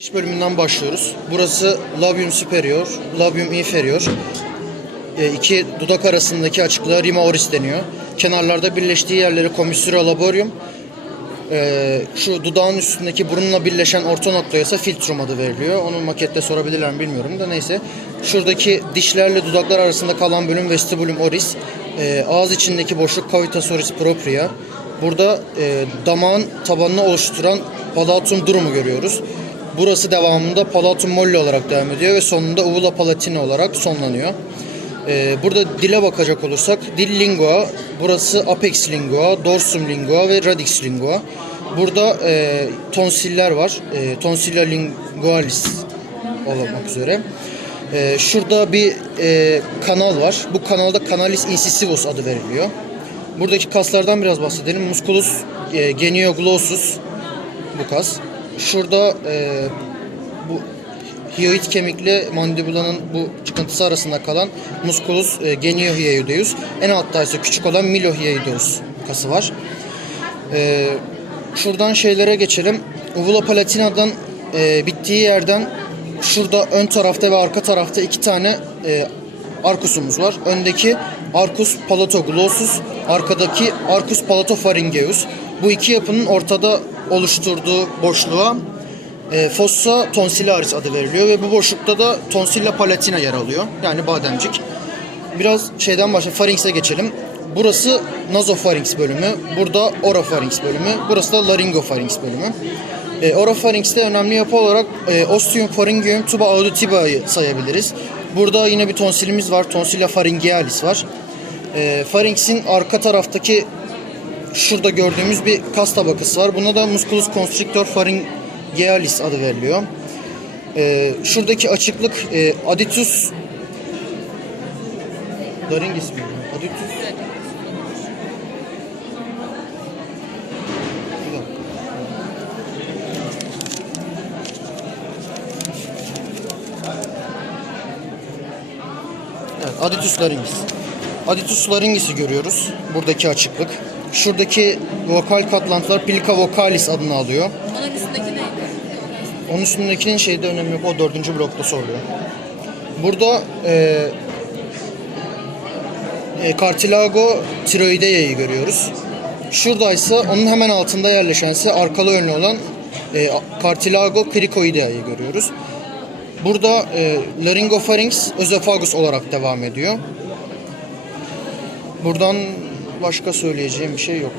İç bölümünden başlıyoruz. Burası labium superior, labium inferior. E, iki dudak arasındaki açıklığa rima oris deniyor. Kenarlarda birleştiği yerlere commissura laborium. E, şu dudağın üstündeki burunla birleşen orta noktaya ise filtrum adı veriliyor. Onu makette sorabilirler mi bilmiyorum da neyse. Şuradaki dişlerle dudaklar arasında kalan bölüm vestibulum oris. E, ağız içindeki boşluk cavitas oris propria. Burada e, damağın tabanını oluşturan palatum durumu görüyoruz. Burası devamında palatum molli olarak devam ediyor ve sonunda uvula palatina olarak sonlanıyor. Ee, burada dile bakacak olursak dil lingua, burası apex lingua, dorsum lingua ve radix lingua. Burada e, tonsiller var. E, tonsilla lingualis olmak üzere. E, şurada bir e, kanal var. Bu kanalda canalis incisivus adı veriliyor. Buradaki kaslardan biraz bahsedelim. Musculus e, genioglossus bu kas. Şurada e, bu hyoid kemikle mandibulanın bu çıkıntısı arasında kalan musculus e, geniohyoideus. En altta ise küçük olan milohyoideus kası var. E, şuradan şeylere geçelim. Uvula palatina'dan e, bittiği yerden şurada ön tarafta ve arka tarafta iki tane e, arkusumuz var. Öndeki arcus palatoglossus, arkadaki arcus palatopharyngeus. Bu iki yapının ortada oluşturduğu boşluğa e, fossa tonsillaris adı veriliyor ve bu boşlukta da tonsilla palatina yer alıyor. Yani bademcik. Biraz şeyden başla pharynx'e geçelim. Burası nazopharynx bölümü, burada oropharynx bölümü, burası da laryngopharynx bölümü. E, oropharynx'te önemli yapı olarak e, ostium pharyngeum tuba auditiva'yı sayabiliriz. Burada yine bir tonsilimiz var, tonsilla pharyngealis var. E, pharynx'in arka taraftaki şurada gördüğümüz bir kas tabakası var. Buna da musculus constrictor pharyngealis adı veriliyor. Ee, şuradaki açıklık e, aditus laringis mi? Aditus. Evet, aditus laringis. Aditus laringis'i görüyoruz. Buradaki açıklık. Şuradaki vokal katlantılar plica vocalis adını alıyor. Onun üstündeki neydi? Onun üstündekinin şeyde önemi yok. O dördüncü blokta soruluyor. Burada e, e, cartilago tiroidea'yı görüyoruz. Şuradaysa onun hemen altında yerleşense arkalı önlü olan e, cartilago cricoidea'yı görüyoruz. Burada e, laryngopharynx özofagus olarak devam ediyor. Buradan başka söyleyeceğim bir şey yok.